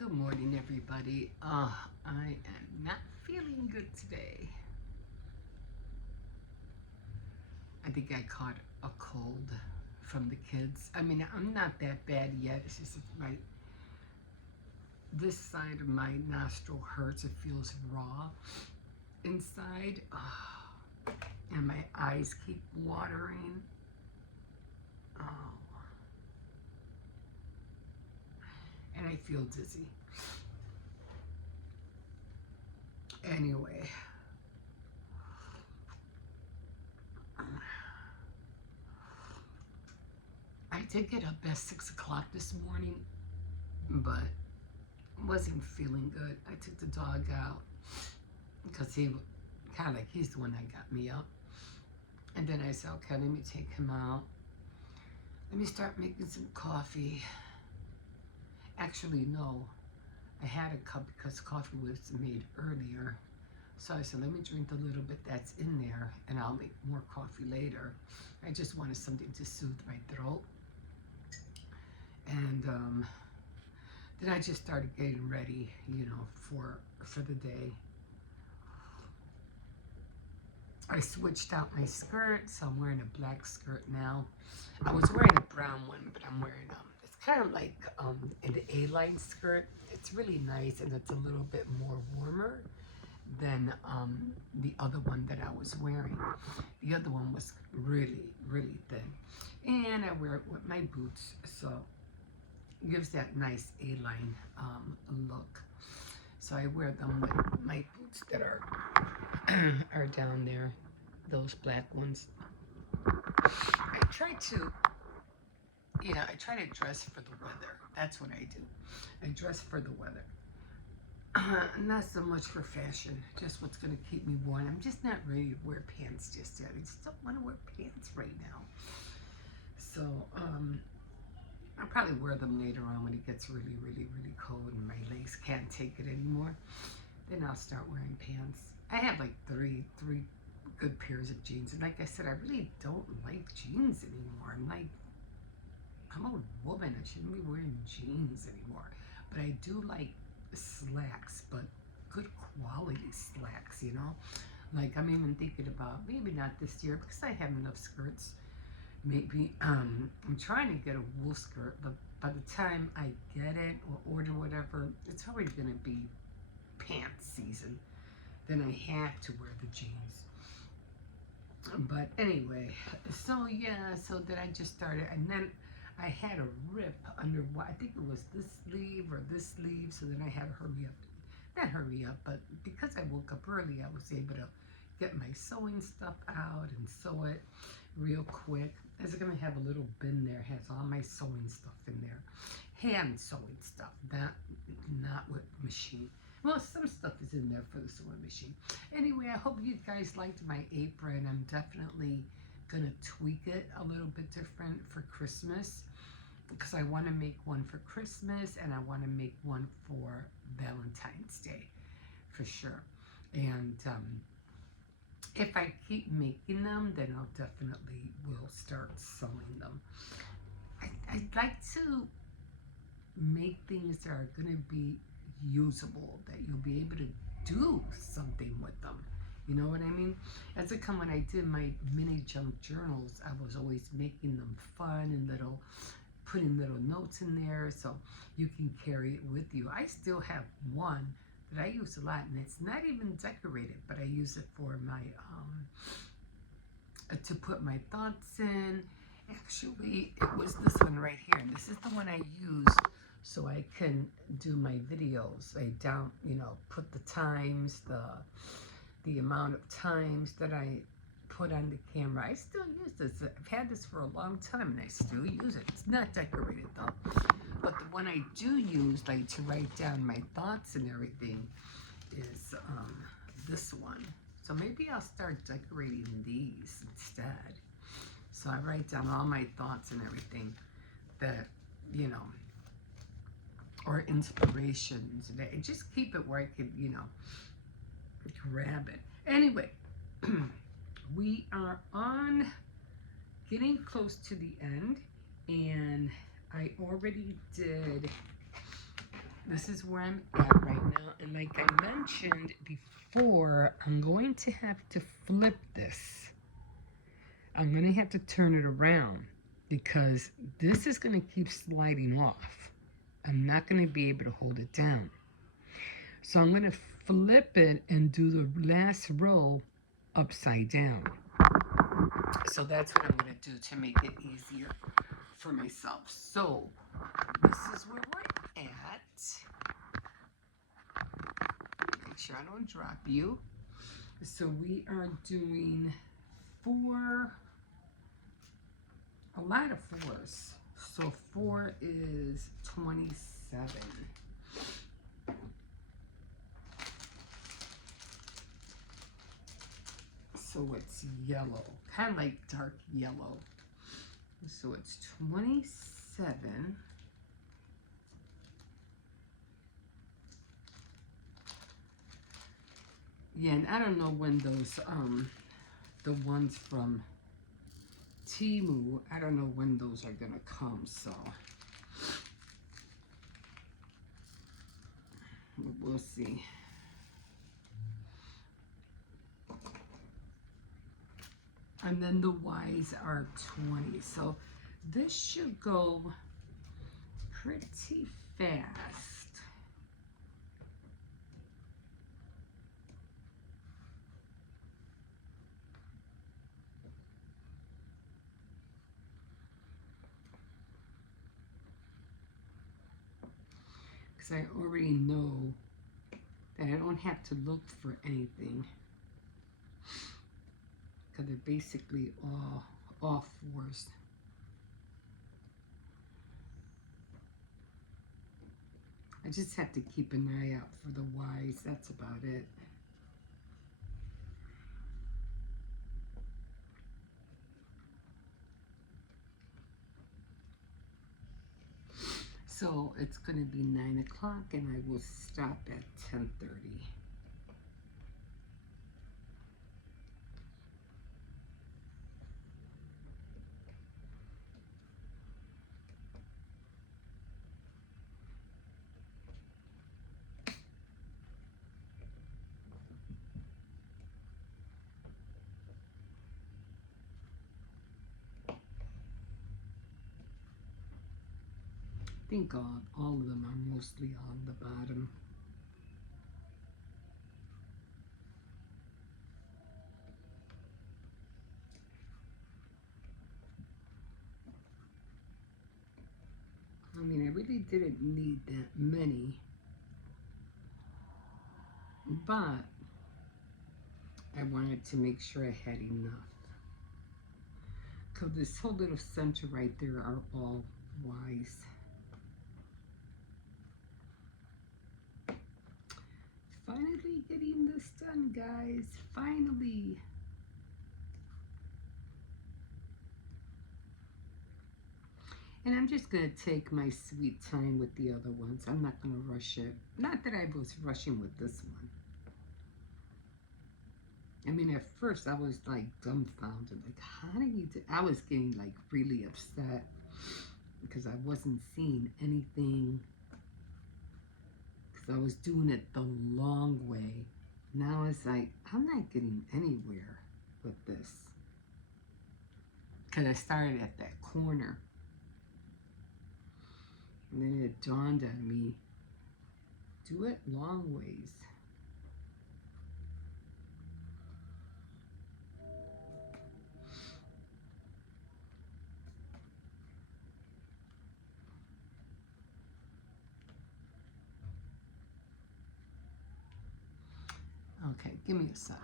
Good morning, everybody. I am not feeling good today. I think I caught a cold from the kids. I mean, I'm not that bad yet. It's just this side of my nostril hurts. It feels raw inside. And my eyes keep watering. Oh, and I feel dizzy. Anyway, I did get up at 6 o'clock this morning, but wasn't feeling good. I took the dog out because he's the one that got me up. And then I said, okay, let me take him out. Let me start making some coffee. Actually, no. I had a cup because coffee was made earlier. So I said, let me drink the little bit that's in there and I'll make more coffee later. I just wanted something to soothe my throat. And then I just started getting ready, for the day. I switched out my skirt, so I'm wearing a black skirt now. I was wearing a brown one, but I'm wearing it's kind of like an A-line skirt. It's really nice, and it's a little bit more warmer than the other one that I was wearing. The other one was really, really thin. And I wear it with my boots, so it gives that nice A-line look. So I wear them with my boots that are down there, those black ones. I try to dress for the weather. That's what I do. I dress for the weather. Not so much for fashion, just what's going to keep me warm. I'm just not ready to wear pants just yet. I just don't want to wear pants right now. So, I'll probably wear them later on when it gets really, really, really cold and my legs can't take it anymore. Then I'll start wearing pants. I have like three good pairs of jeans. And like I said, I really don't like jeans anymore. I'm a woman. I shouldn't be wearing jeans anymore. But I do like slacks, but good quality slacks, Like I'm even thinking about, maybe not this year because I have enough skirts. Maybe I'm trying to get a wool skirt, but by the time I get it or order whatever, it's already going to be pants season. Then I have to wear the jeans. But anyway, so then I just started, and then I had a rip under I think it was this sleeve or this sleeve, so then I had to hurry up. Not hurry up, but because I woke up early, I was able to get my sewing stuff out and sew it real quick. It's going to have a little bin there, has all my sewing stuff in there. Hand sewing stuff, not with machine. Well, some stuff is in there for the sewing machine. Anyway, I hope you guys liked my apron. I'm definitely going to tweak it a little bit different for Christmas because I want to make one for Christmas and I want to make one for Valentine's Day for sure. And if I keep making them, then I'll definitely will start selling them. I'd like to make things that are going to be usable, that you'll be able to do something with them. You know what I mean? As it come when I did my mini junk journals, I was always making them fun and putting little notes in there so you can carry it with you. I still have one that I use a lot, and it's not even decorated, but I use it for my to put my thoughts in. Actually, it was this one right here. This is the one I use so I can do my videos. I put the times, the amount of times that I put on the camera. I still use this. I've had this for a long time and I still use it. It's not decorated though. But the one I do use, like to write down my thoughts and everything, is this one. So maybe I'll start decorating these instead. So I write down all my thoughts and everything that, or inspirations. And just keep it where I can, grab it. Anyway, we are getting close to the end, and I already did This is where I'm at right now. And like I mentioned before, I'm going to have to flip this. I'm going to have to turn it around because this is going to keep sliding off. I'm not going to be able to hold it down. So I'm going to flip it and do the last row upside down. So that's what I'm going to do to make it easier for myself. So this is where we're at. Make sure I don't drop you. So we are doing a lot of 4s. So 4 is 27. So it's yellow, kind of like dark yellow. So it's 27. Yeah, and I don't know when those, the ones from Temu, I don't know when those are gonna come, so we'll see. And then the Ys are 20. So this should go pretty fast. Because I already know that I don't have to look for anything. Because they're basically all 4s. I just have to keep an eye out for the Ys. That's about it. So it's going to be 9 o'clock and I will stop at 10:30. I think all of them are mostly on the bottom. I mean, I really didn't need that many, but I wanted to make sure I had enough. Because this whole little center right there are all Ys. Finally getting this done, guys. Finally. And I'm just going to take my sweet time with the other ones. I'm not going to rush it. Not that I was rushing with this one. I mean, at first I was like dumbfounded. Like, how do you do? I was getting like really upset because I wasn't seeing anything. Because I was doing it the long way. Now it's like, I'm not getting anywhere with this. Because I started at that corner. And then it dawned on me, do it long ways. Okay, give me a sec.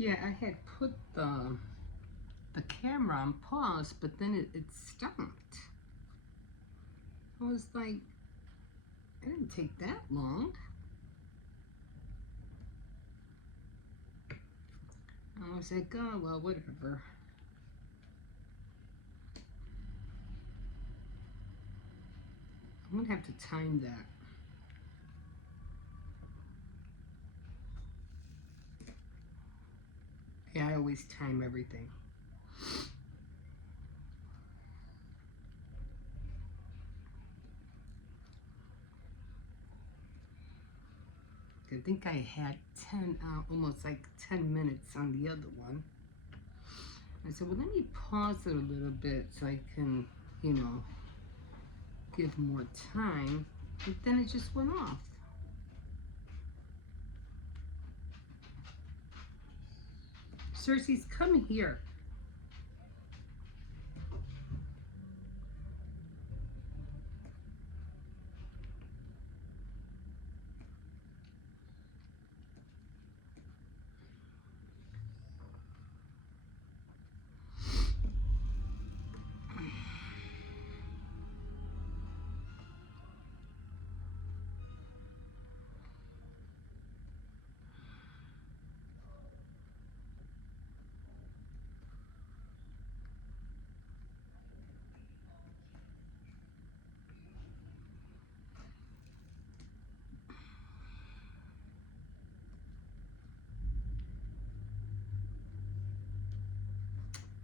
Yeah, I had put the camera on pause, but then it stopped. I was like, it didn't take that long. I was like, oh, well, whatever. I'm gonna have to time that. Yeah, I always time everything. I think I had 10, almost like 10 minutes on the other one. I said, well, let me pause it a little bit so I can, you know, give more time. But then it just went off. Cersei's, come here.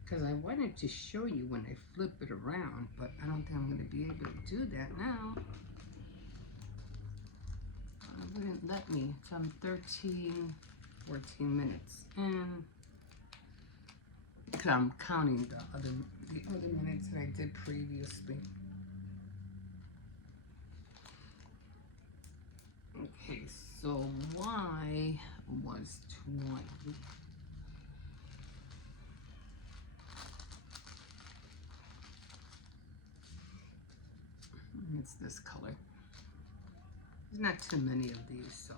Because I wanted to show you when I flip it around, but I don't think I'm going to be able to do that now. It wouldn't let me. It's on 13, 14 minutes. And because I'm counting the other minutes that I did previously. Okay, so Y was 20. It's this color. There's not too many of these, so.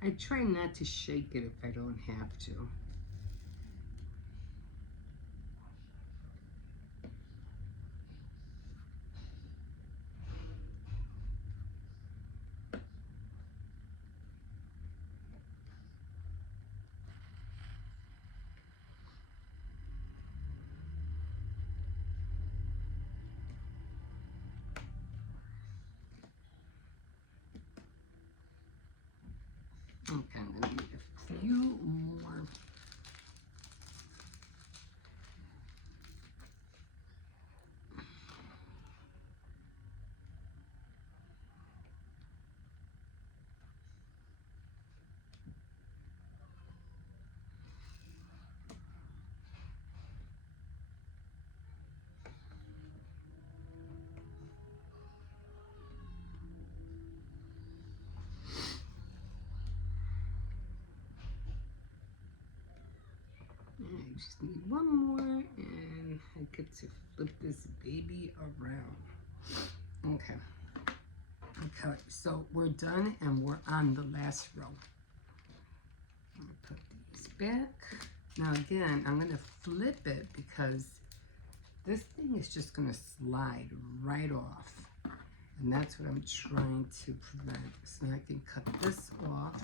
I try not to shake it if I don't have to. Okay, I'm gonna need a few more. I just need one more and I get to flip this baby around. Okay. Okay, so we're done and we're on the last row. I'm gonna put these back. Now again, I'm gonna flip it because this thing is just going to slide right off. And that's what I'm trying to prevent. So I can cut this off.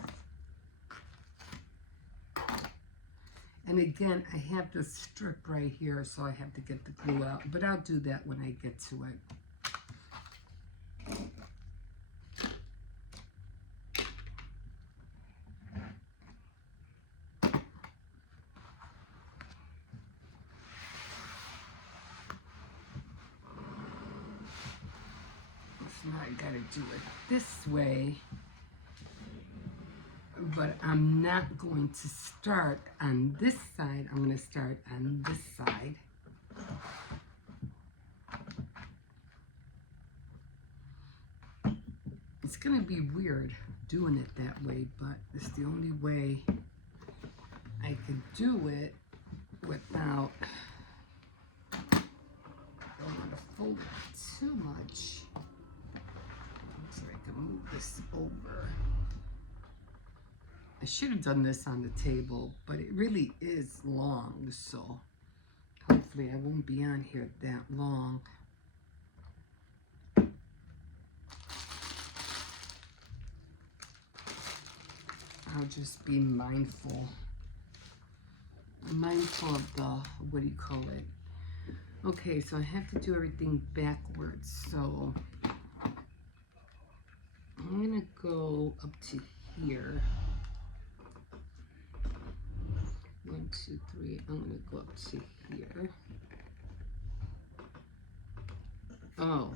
And again, I have this strip right here, so I have to get the glue out. But I'll do that when I get to it. So now I gotta do it this way. But I'm not going to start on this side. I'm going to start on this side. It's going to be weird doing it that way, but it's the only way I can do it without, I don't want to fold it too much. So I can move this over. I should have done this on the table, but it really is long, so hopefully I won't be on here that long. I'll just be mindful of the, what do you call it? Okay, so I have to do everything backwards, so I'm gonna go up to here. 1, 2, 3. I'm gonna go up to here. Oh,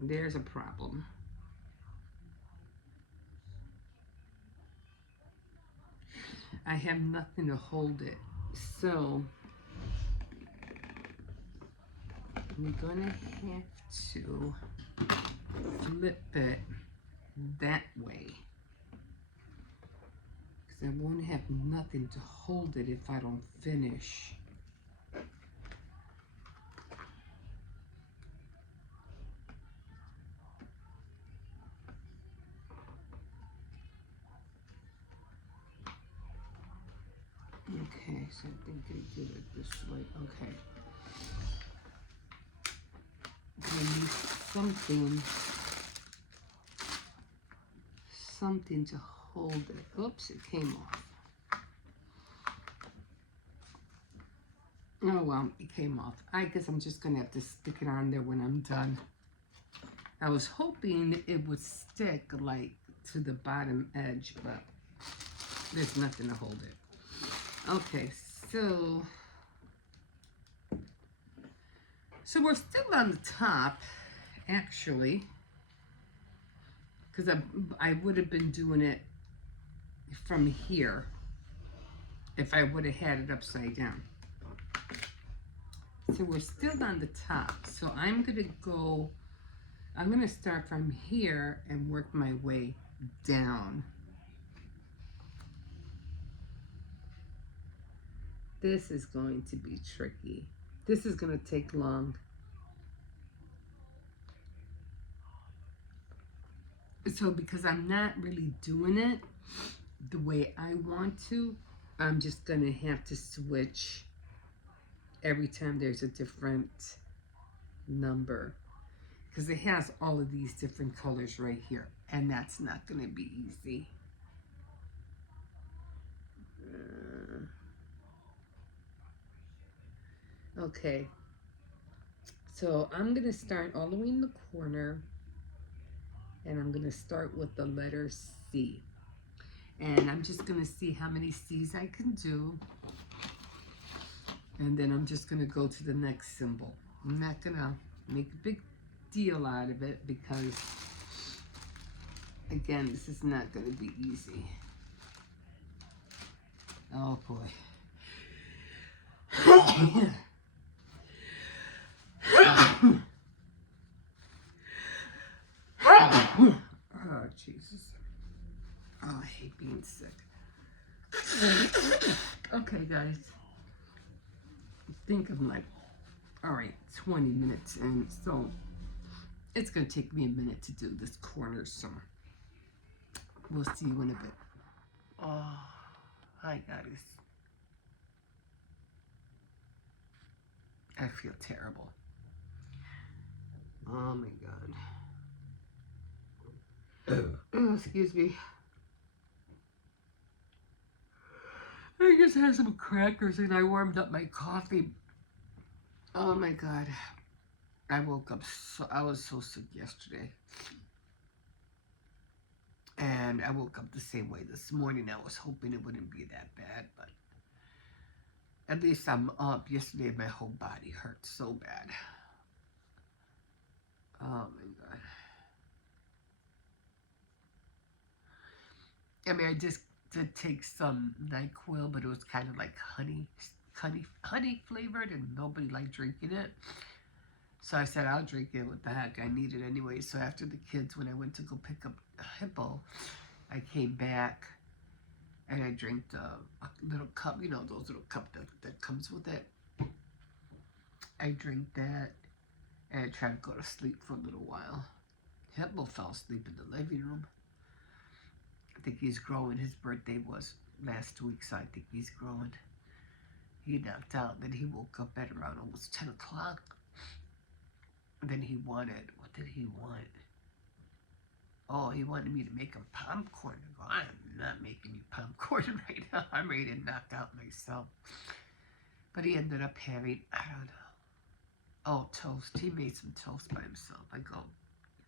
there's a problem. I have nothing to hold it, so I'm gonna have to flip it that way. I won't have nothing to hold it if I don't finish. Okay, so I think I did it this way. Okay. I need something to hold it. Oops, it came off. Oh well, it came off. I guess I'm just gonna have to stick it on there when I'm done. I was hoping it would stick like to the bottom edge, but there's nothing to hold it. Okay, so we're still on the top, actually, because I would have been doing it from here if I would have had it upside down. So we're still on the top. So I'm gonna start from here and work my way down. This is going to be tricky. This is gonna take long. So because I'm not really doing it the way I want to, I'm just gonna have to switch every time there's a different number, because it has all of these different colors right here, and that's not gonna be easy. Okay, so I'm gonna start all the way in the corner, and I'm gonna start with the letter C, and I'm just gonna see how many C's I can do, and then I'm just gonna go to the next symbol. I'm not gonna make a big deal out of it because, again, this is not gonna be easy. Oh boy. Oh, Jesus. Oh, I hate being sick. Okay, guys. I think I'm like, all right, 20 minutes in, so it's going to take me a minute to do this corner, so we'll see you in a bit. Oh, hi, guys. I feel terrible. Oh my God. Oh, excuse me. I just had some crackers and I warmed up my coffee. Oh my God. I woke up I was so sick yesterday. And I woke up the same way this morning. I was hoping it wouldn't be that bad, but at least I'm up. Yesterday my whole body hurt so bad. Oh my God. I mean, I just did take some NyQuil, but it was kind of like honey flavored, and nobody liked drinking it. So I said, I'll drink it. What the heck? I need it anyway. So after the kids, when I went to go pick up Hippo, I came back and I drank a little cup, you know, those little cup that comes with it. I drank that and I tried to go to sleep for a little while. Hippo fell asleep in the living room. I think he's growing. His birthday was last week, so I think he's growing. He knocked out, then he woke up at around almost 10 o'clock. Then he wanted, what did he want? Oh, he wanted me to make him popcorn. I go, I'm not making you popcorn right now. I'm ready to knock out myself. But he ended up having, I don't know. Oh, toast. He made some toast by himself. I go,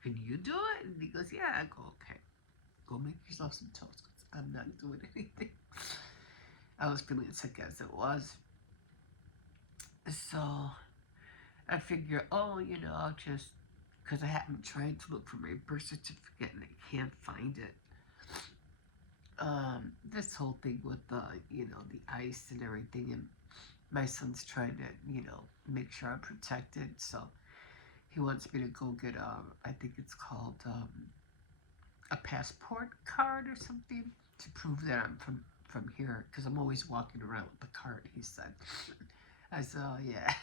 can you do it? And he goes, yeah. I go, okay. Go make yourself some toast because I'm not doing anything. I was feeling sick as it was. So I figure, oh, you know, I'll just, because I haven't tried to look for my birth certificate and I can't find it. This whole thing with you know, the ice and everything, and my son's trying to, you know, make sure I'm protected. So he wants me to go get I think it's called a passport card or something to prove that I'm from here, because I'm always walking around with the card. He said. I said, oh yeah.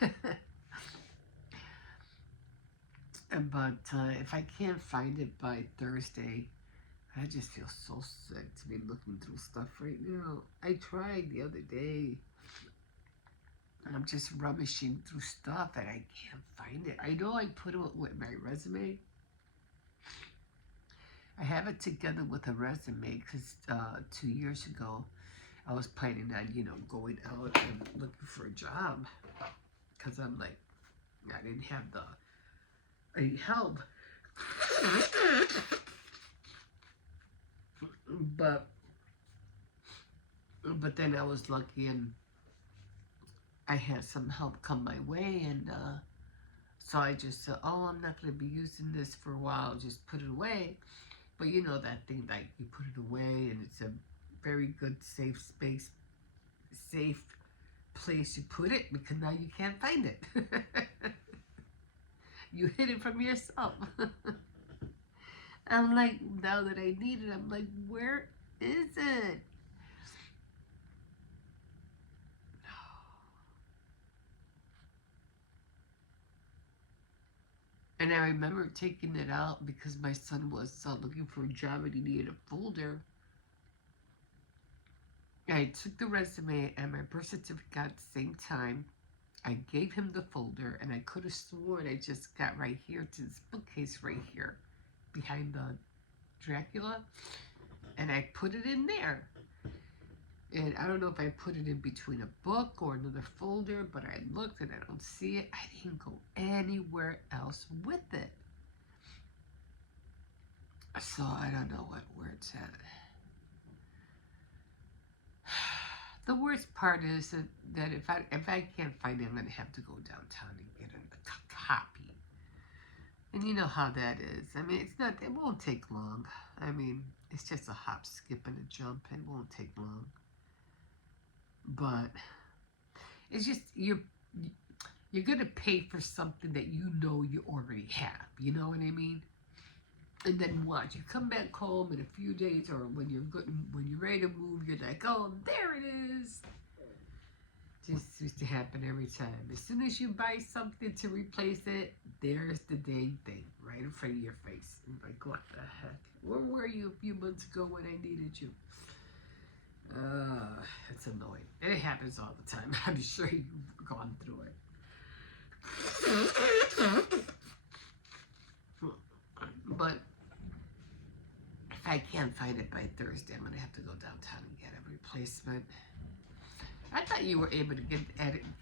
But if I can't find it by Thursday, I just feel so sick to be looking through stuff right now. I tried the other day, and I'm just rummaging through stuff, and I can't find it. I know I put it with my resume. I have it together with a resume because 2 years ago, I was planning on, you know, going out and looking for a job because I'm like, I didn't have any help. But then I was lucky and I had some help come my way, and so I just said, oh, I'm not going to be using this for a while, just put it away. But you know that thing, like you put it away and it's a very good safe place you put it, because now you can't find it. You hid it from yourself. I'm like, now that I need it, I'm like, where is it? And I remember taking it out because my son was looking for a job and he needed a folder. I took the resume and my birth certificate at the same time. I gave him the folder, and I could have sworn I just got right here to this bookcase right here behind the Dracula, and I put it in there. And I don't know if I put it in between a book or another folder, but I looked and I don't see it. I didn't go anywhere else with it. So I don't know where it's at. The worst part is that if I can't find it, I'm going to have to go downtown and get a copy. And you know how that is. I mean, it won't take long. I mean, it's just a hop, skip, and a jump. It won't take long. But it's just, you're going to pay for something that you know you already have. You know what I mean? And then watch, you come back home in a few days, or when you're ready to move, you're like, oh, there it is. Just used to happen every time. As soon as you buy something to replace it, there's the dang thing right in front of your face. I'm like, what the heck? Where were you a few months ago when I needed you? It's annoying. And it happens all the time. I'm sure you've gone through it. But if I can't find it by Thursday, I'm gonna have to go downtown and get a replacement. I thought you were able to get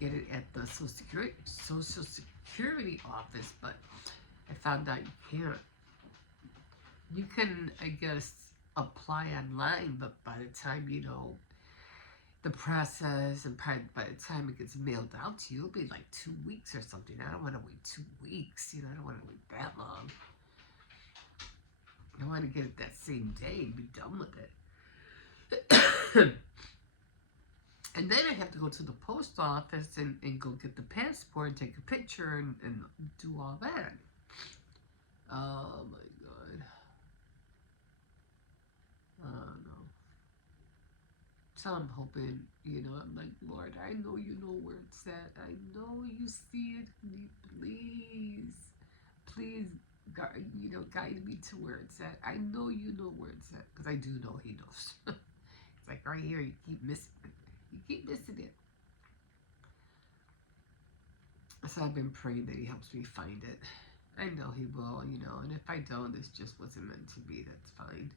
it at the Social Security office, but I found out you can't. You can, I guess, apply online, but by the time the process and by the time it gets mailed out to you, it'll be like 2 weeks or something. I don't want to wait 2 weeks. I don't want to wait that long. I want to get it that same day and be done with it. And then I have to go to the post office and go get the passport and take a picture and do all that. Oh my God. I don't know. So I'm hoping, I'm like, Lord, I know you know where it's at. I know you see it. Please, guide me to where it's at. I know you know where it's at, because I do know he knows. It's like right here, you keep missing it. So I've been praying that he helps me find it. I know he will, and if I don't, this just wasn't meant to be. That's fine.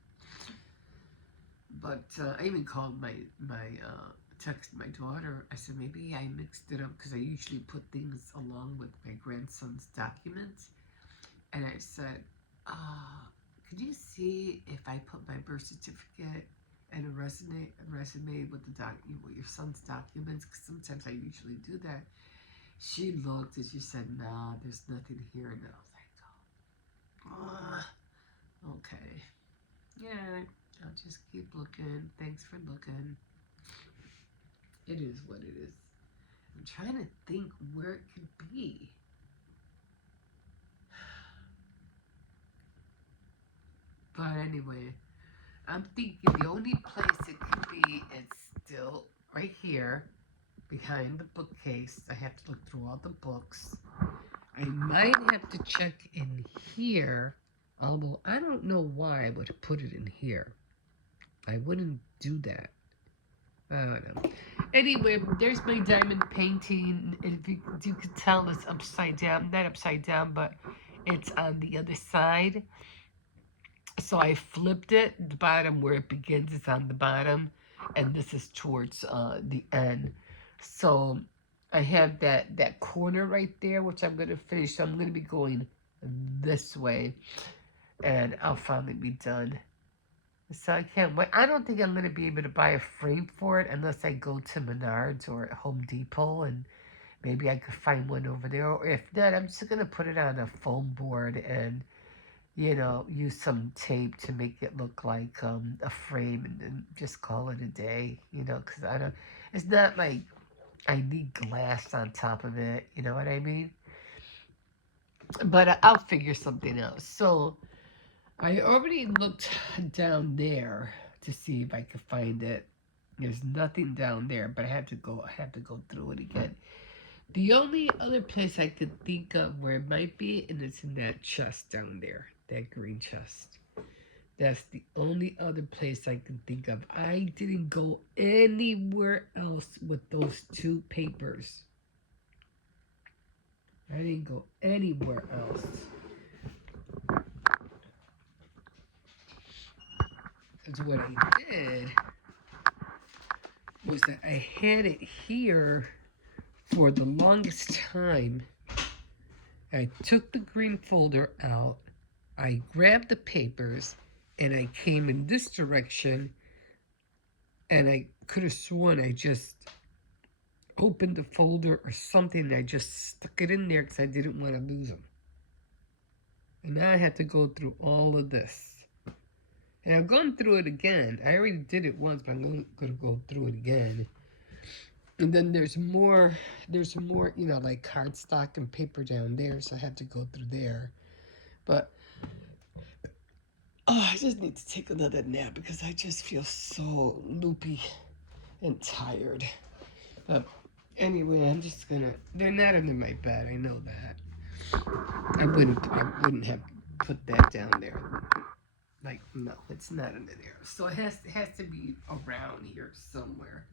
But I even called texted my daughter. I said, maybe I mixed it up, because I usually put things along with my grandson's documents. And I said, could you see if I put my birth certificate and a resume with with your son's documents? Because sometimes I usually do that. She looked and she said, nah, there's nothing here. And I was like, okay. Yeah, I'll just keep looking. Thanks for looking. It is what it is. I'm trying to think where it could be. But anyway, I'm thinking the only place it could be is still right here behind the bookcase. I have to look through all the books. I might have to check in here, although I don't know why I would put it in here. I wouldn't do that. I don't know. Anyway, there's my diamond painting. If you can tell, it's upside down. Not upside down, but it's on the other side. So I flipped it. The bottom where it begins is on the bottom, and this is towards the end. So I have that corner right there, which I'm going to finish. So I'm going to be going this way, and I'll finally be done. So I can't wait. I don't think I'm going to be able to buy a frame for it unless I go to Menards or Home Depot, and maybe I could find one over there. Or if not, I'm just going to put it on a foam board and use some tape to make it look like a frame, and just call it a day, because it's not like I need glass on top of it, you know what I mean? But I'll figure something out. So I already looked down there to see if I could find it. There's nothing down there, but I have to go through it again. The only other place I could think of where it might be, and it's in that chest down there, that green chest. That's the only other place I can think of. I didn't go anywhere else with those 2 papers. I didn't go anywhere else. Because what I did was that I had it here for the longest time. I took the green folder out, I grabbed the papers, and I came in this direction, and I could have sworn I just opened the folder or something, and I just stuck it in there because I didn't want to lose them. And now I had to go through all of this. And I've gone through it again. I already did it once, but I'm going to go through it again. And then there's more, like cardstock and paper down there, so I have to go through there. But, I just need to take another nap because I just feel so loopy and tired. But anyway, I'm just gonna, they're not under my bed, I know that. I wouldn't have put that down there. Like, no, it's not under there. So it has to be around here somewhere.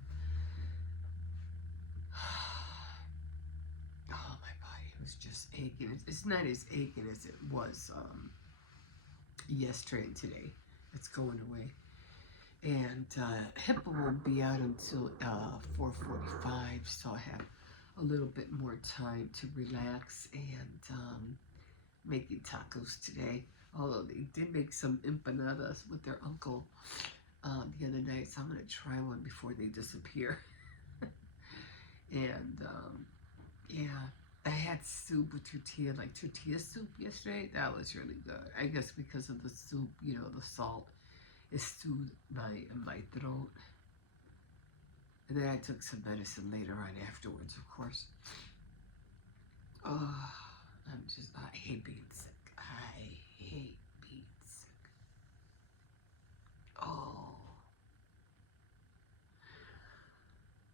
Oh, my body. was just aching. It's not as aching as it was yesterday and today. It's going away. And HIPAA won't be out until 4:45, so I have a little bit more time to relax and making tacos today. Although they did make some empanadas with their uncle the other night, so I'm gonna try one before they disappear. And yeah, I had soup with tortilla, like tortilla soup yesterday. That was really good. I guess because of the soup, you know, the salt, it soothed my throat. And then I took some medicine later on afterwards, of course. Oh, I hate being sick. I hate being sick. Oh.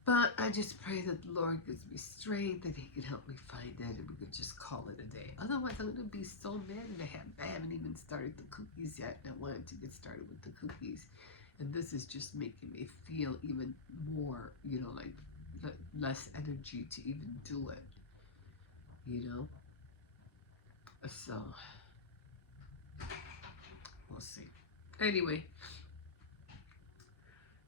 But I just pray that the Lord gives me strength and He can help me find it and we could just call it a day. Otherwise, I'm going to be so mad and I haven't even started the cookies yet. And I wanted to get started with the cookies. And this is just making me feel even more, you know, like less energy to even do it, you know? So, we'll see. Anyway,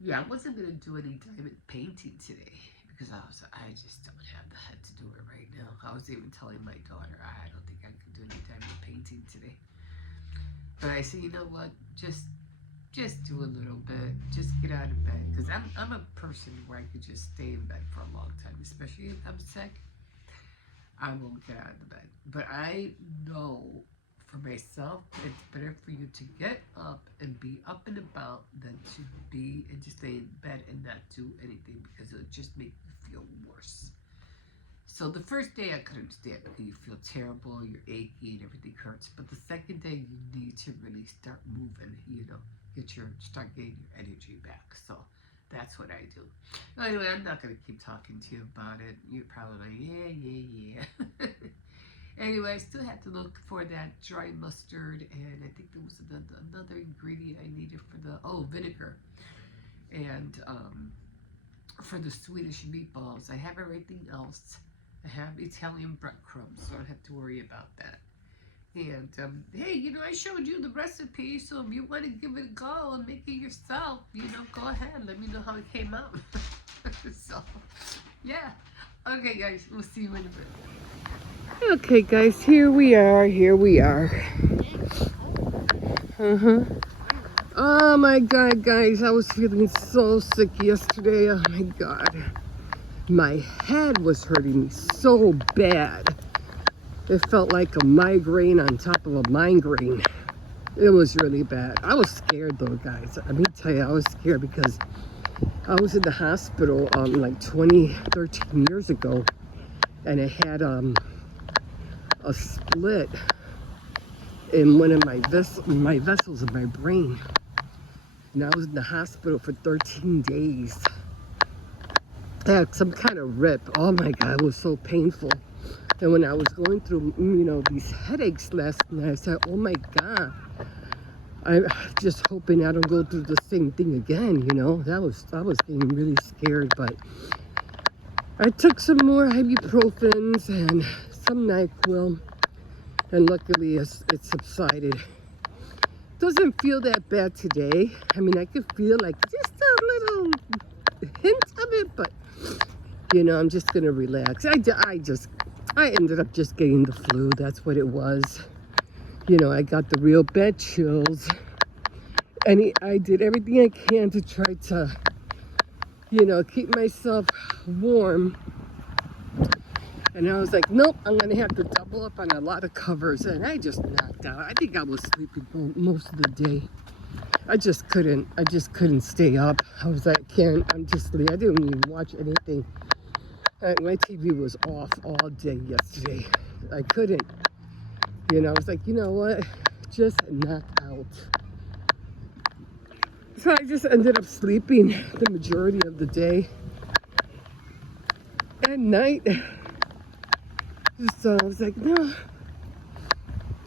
yeah, I wasn't going to do any diamond painting today because I just don't have the head to do it right now. I was even telling my daughter, I don't think I can do any diamond painting today. But I said, you know what, just do a little bit, just get out of bed, because I'm a person where I could just stay in bed for a long time, especially if I'm sick. I won't get out of the bed. But I know for myself, it's better for you to get up and be up and about than to be and just stay in bed and not do anything, because it'll just make you feel worse. So the first day I could understand because you feel terrible, you're achy and everything hurts. But the second day you need to really start moving, you know, start getting your energy back. So that's what I do. Anyway, I'm not going to keep talking to you about it. You're probably like, yeah. Anyway, I still have to look for that dry mustard, and I think there was another ingredient I needed for the, vinegar. And for the Swedish meatballs, I have everything else. I have Italian breadcrumbs, so I don't have to worry about that. And hey, you know, I showed you the recipe, so if you want to give it a go and make it yourself, you know, go ahead. Let me know how it came out. So, yeah. Okay, guys, we'll see you in a bit. Okay, guys, here we are. Oh my God, guys, I was feeling so sick yesterday. Oh my God. My head was hurting me so bad. It felt like a migraine on top of a migraine. It was really bad. I was scared though, guys. Let me tell you, I was scared because I was in the hospital like 13 years ago, and I had a split in one of my vessels in my brain. And I was in the hospital for 13 days. I had some kind of rip. Oh my God, it was so painful. And when I was going through, you know, these headaches last night, I said, oh my God, I'm just hoping I don't go through the same thing again, you know. I was getting really scared, but I took some more ibuprofens and some NyQuil, and luckily it subsided. Doesn't feel that bad today. I mean, I could feel like just a little hint of it, but, you know, I'm just going to relax. I ended up just getting the flu. That's what it was. You know, I got the real bad chills. And I did everything I can to try to, you know, keep myself warm. And I was like, nope, I'm going to have to double up on a lot of covers. And I just knocked out. I think I was sleeping most of the day. I just couldn't stay up. I was like, I'm just sleeping. I didn't even watch anything. My TV was off all day yesterday. I couldn't. You know, I was like, you know what? Just knock out. So I just ended up sleeping the majority of the day. At night, so I was like, no.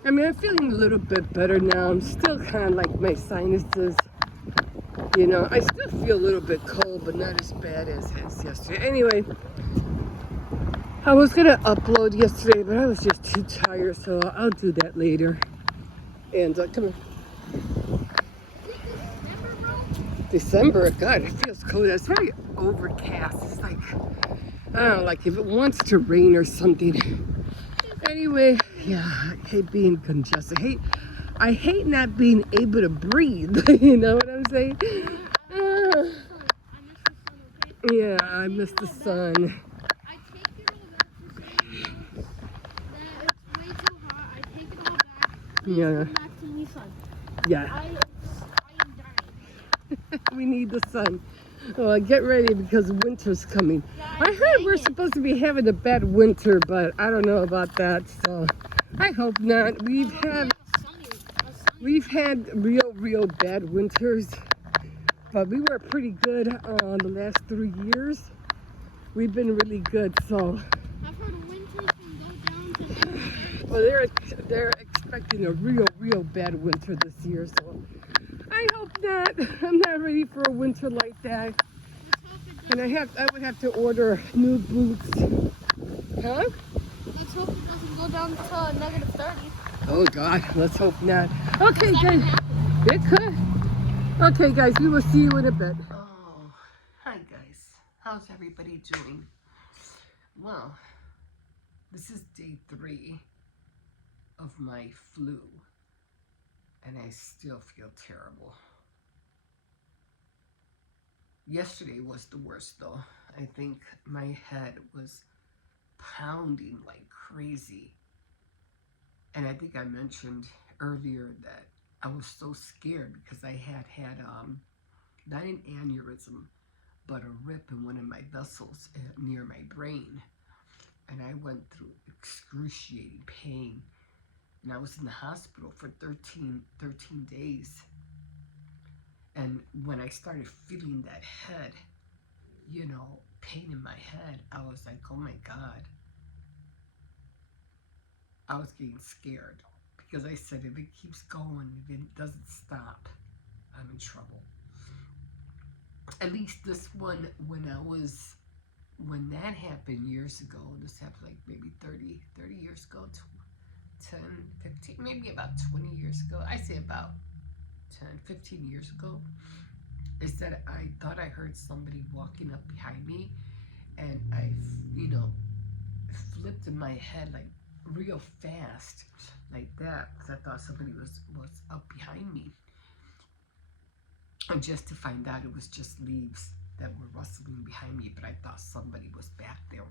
I mean, I'm feeling a little bit better now. I'm still kind of like my sinuses. You know, I still feel a little bit cold, but not as bad as yesterday. Anyway, I was gonna upload yesterday, but I was just too tired, so I'll do that later. And come on. December, God, it feels cold. It's very overcast. It's like, I don't know, like if it wants to rain or something. Anyway, yeah, I hate being congested. I hate not being able to breathe. You know what I'm saying? Uh, yeah, I miss the sun. Yeah. Yeah. We need the sun. Well, get ready because winter's coming. I heard we're supposed to be having a bad winter, but I don't know about that. So I hope not. We've had real bad winters, but we were pretty good the last 3 years. We've been really good. So I've heard winters can go down to. well, they're expecting a real bad winter this year. So I hope not. I'm not ready for a winter like that. And I would have to order new boots. Huh? Let's hope it doesn't go down to negative 30. Oh God, let's hope not. Okay, guys. It could. Okay, guys, we will see you in a bit. Oh, hi guys. How's everybody doing? Well, this is day 3 of my flu, and I still feel terrible. Yesterday was the worst though. I think my head was pounding like crazy. And I think I mentioned earlier that I was so scared because I had not an aneurysm, but a rip in one of my vessels near my brain. And I went through excruciating pain. And I was in the hospital for 13 days. And when I started feeling that head, pain in my head, I was like, oh my God. I was getting scared because I said, if it keeps going, if it doesn't stop, I'm in trouble. At least this one, when that happened years ago, this happened like maybe 30 years ago, 10, 15, maybe about 20 years ago. I say about 10, 15 years ago, is that I thought I heard somebody walking up behind me, and I, flipped in my head like real fast, like that, because I thought somebody was up behind me. And just to find out it was just leaves that were rustling behind me, but I thought somebody was back there.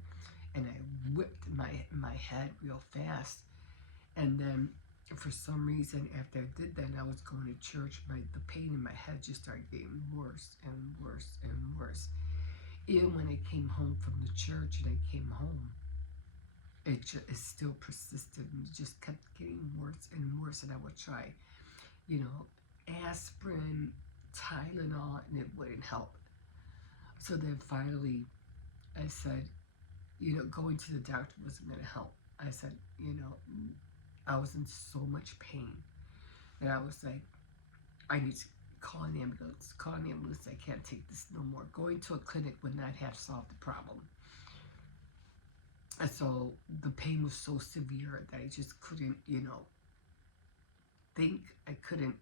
And I whipped my head real fast. And then for some reason, after I did that and I was going to church, the pain in my head just started getting worse and worse and worse. Even when I came home from the church and I came home, it still persisted and it just kept getting worse and worse. And I would try, aspirin, Tylenol, and it wouldn't help. So then finally I said, going to the doctor wasn't going to help. I said, I was in so much pain that I was like, I need to call an ambulance. I can't take this no more. Going to a clinic would not have solved the problem. And so the pain was so severe that I just couldn't, think. I couldn't,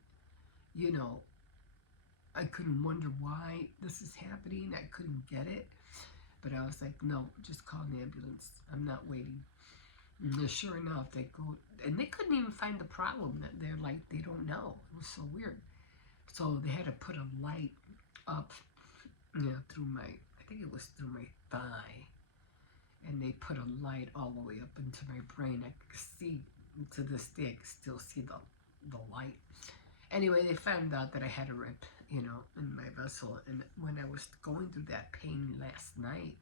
I couldn't wonder why this is happening. I couldn't get it. But I was like, no, just call an ambulance. I'm not waiting. And sure enough, they go, and they couldn't even find the problem. They're like, they don't know. It was so weird. So they had to put a light up, through I think it was through my thigh. And they put a light all the way up into my brain. I could see, to this day, I could still see the light. Anyway, they found out that I had a rip, in my vessel. And when I was going through that pain last night,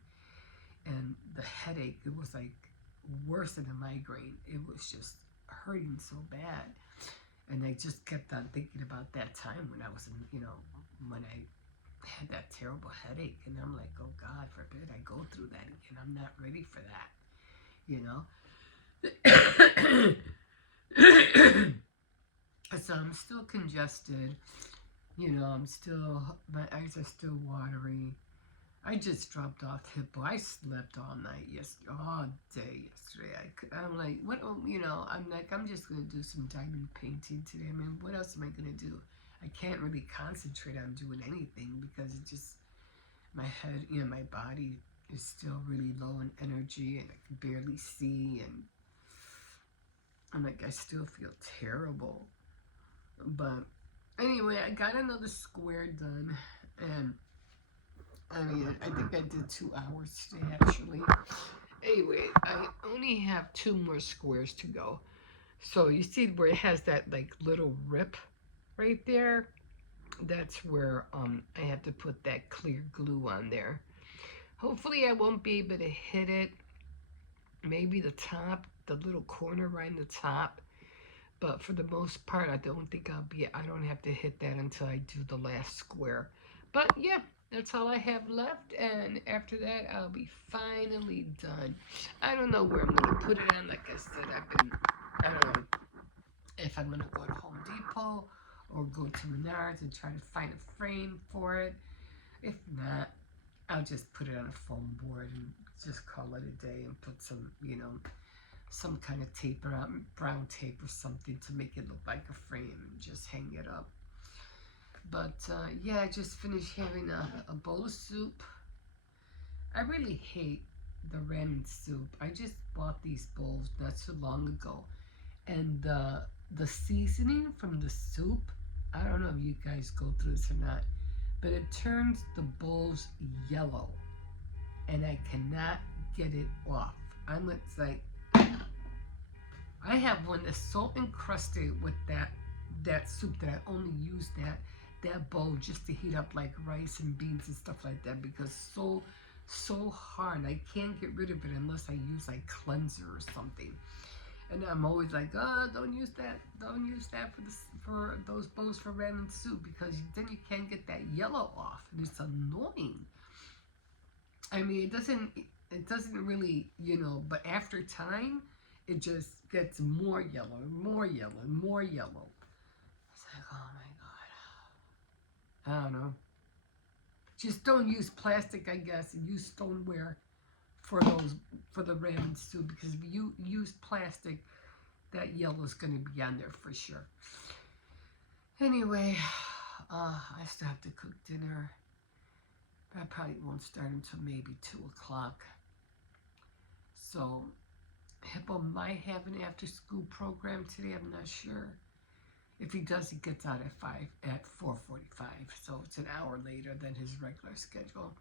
and the headache, it was like worse than a migraine. It was just hurting so bad. And I just kept on thinking about that time when I was in, when I had that terrible headache. And I'm like, oh God forbid I go through that again. I'm not ready for that, So I'm still congested. My eyes are still watery. I just dropped off Hippo. I slept all night all day yesterday. I'm like, what? I'm like, I'm just gonna do some diamond painting today. I mean, what else am I gonna do? I can't really concentrate on doing anything because it just my head, my body is still really low in energy, and I can barely see, and I'm like, I still feel terrible. But anyway, I got another square done, and I mean, I think I did 2 hours today, actually. Anyway, I only have 2 more squares to go. So you see where it has that like little rip right there? That's where I have to put that clear glue on there. Hopefully I won't be able to hit it. Maybe the top, the little corner right in the top. But for the most part, I don't think I don't have to hit that until I do the last square. But yeah, that's all I have left, and after that, I'll be finally done. I don't know where I'm going to put it on. Like I said, I don't know if I'm going to go to Home Depot or go to Menards and try to find a frame for it. If not, I'll just put it on a foam board and just call it a day and put some, some kind of tape around, brown tape or something to make it look like a frame and just hang it up. But yeah, I just finished having a bowl of soup. I really hate the ramen soup. I just bought these bowls not so long ago, and the seasoning from the soup, I don't know if you guys go through this or not, but it turns the bowls yellow, and I cannot get it off. It's like, I have one that's so encrusted with that soup that I only use that bowl just to heat up like rice and beans and stuff like that, because so hard. I can't get rid of it unless I use like cleanser or something. And I'm always like, oh, don't use that for those bowls for ramen soup, because then you can't get that yellow off, and it's annoying. I mean, it doesn't really, but after time, it just gets more yellow, more yellow, more yellow. It's like, oh my God. I don't know. Just don't use plastic, I guess, and use stoneware for the ramen soup, because if you use plastic, that yellow is going to be on there for sure. Anyway, I still have to cook dinner. But I probably won't start until maybe 2 o'clock. So Hippo might have an after-school program today. I'm not sure. If he does, he gets out at 4:45. So it's an hour later than his regular schedule.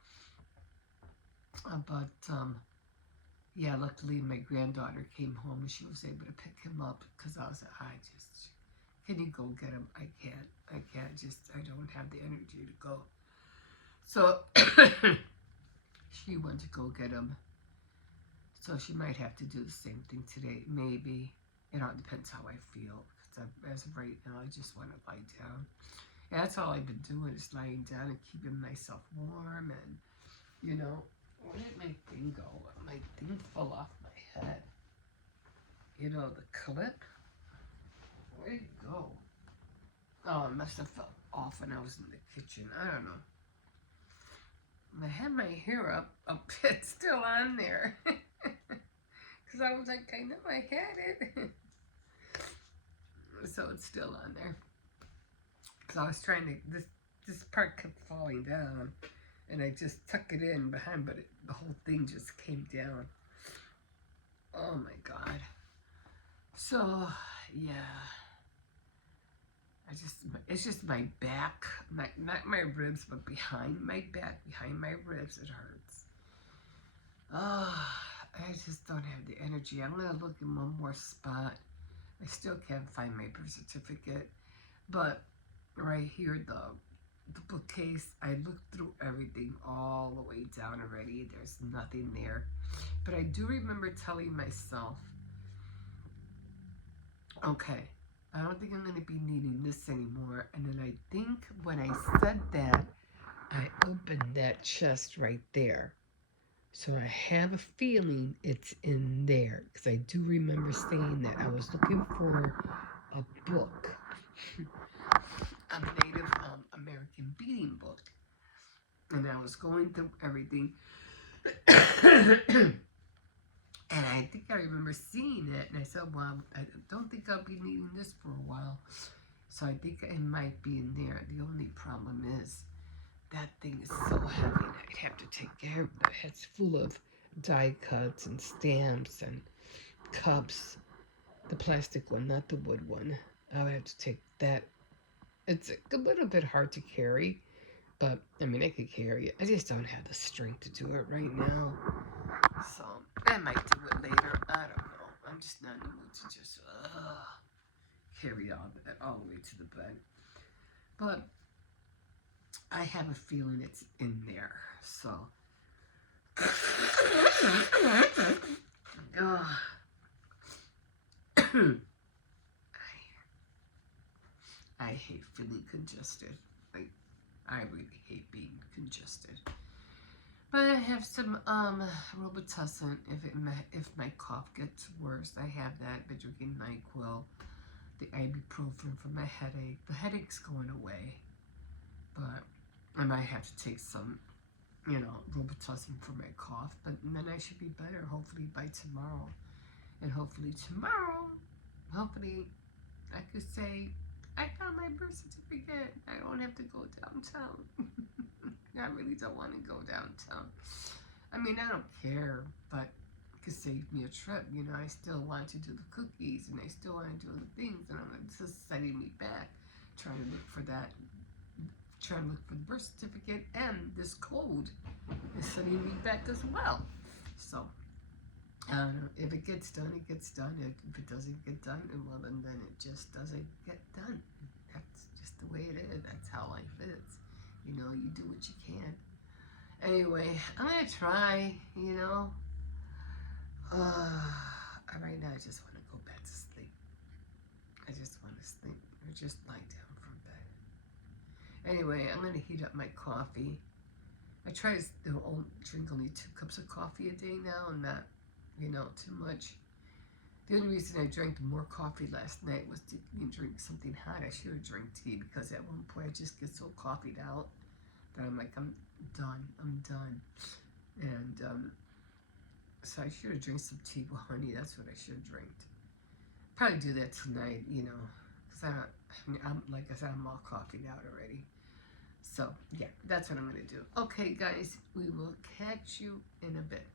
Yeah, luckily my granddaughter came home and she was able to pick him up, because I was like, can you go get him? I can't. I don't have the energy to go. So she went to go get him. So she might have to do the same thing today, maybe. It all depends how I feel. Because as of right now, I just want to lie down. And that's all I've been doing, is lying down and keeping myself warm. And, where did my thing go? My thing fell off my head. The clip. Where did it go? Oh, it must have fell off when I was in the kitchen. I don't know. I had my hair up. It's still on there. Because I was like, I know I had it. So it's still on there. Because I was trying to, this part kept falling down. And I just tuck it in behind, but the whole thing just came down. Oh my God. So, yeah. It's just my back, not my ribs, but behind my back, behind my ribs, it hurts. I just don't have the energy. I'm going to look in one more spot. I still can't find my birth certificate. But right here, the bookcase, I looked through everything all the way down already. There's nothing there. But I do remember telling myself, okay, I don't think I'm going to be needing this anymore. And then I think when I said that, I opened that chest right there. So I have a feeling it's in there, because I do remember saying that. I was looking for a book, a Native American beading book. And I was going through everything. And I think I remember seeing it, and I said, well, I don't think I'll be needing this for a while. So I think it might be in there. The only problem is that thing is so heavy, and I'd have to take care of it. It's full of die cuts and stamps and cups. The plastic one, not the wood one. I would have to take that. It's a little bit hard to carry, but I mean, I could carry it. I just don't have the strength to do it right now. So I might do it later. I don't know. I'm just not in the mood to just carry all that all the way to the bed. But I have a feeling it's in there. So I hate feeling congested. Like, I really hate being congested. But I have some Robitussin if my cough gets worse. I have that. I've been drinking NyQuil, the ibuprofen for my headache. The headache's going away, but I might have to take some, Robitussin for my cough. But then I should be better, hopefully by tomorrow. And hopefully I could say I found my birth certificate. I don't have to go downtown. I really don't want to go downtown. I mean, I don't care, but it could save me a trip. I still want to do the cookies, and I still want to do the things, and it's just setting me back, trying to look for the birth certificate, and this code is setting me back as well. So, if it gets done, it gets done. If it doesn't get done, well, then it just doesn't get done. That's just the way it is. That's how life is. You do what you can. Anyway, I'm gonna try, right now I just want to go back to sleep. I just want to sleep or just lie down for a bed. Anyway, I'm gonna heat up my coffee. I try to drink only 2 cups of coffee a day now, and not, too much. The only reason I drank more coffee last night was to drink something hot. I should have drank tea, because at one point I just get so coffeeed out that I'm like, I'm done. And so I should have drank some tea with honey. That's what I should have drank. Probably do that tonight, because like I said, I'm all coffeeed out already. So yeah, that's what I'm gonna do. Okay, guys, we will catch you in a bit.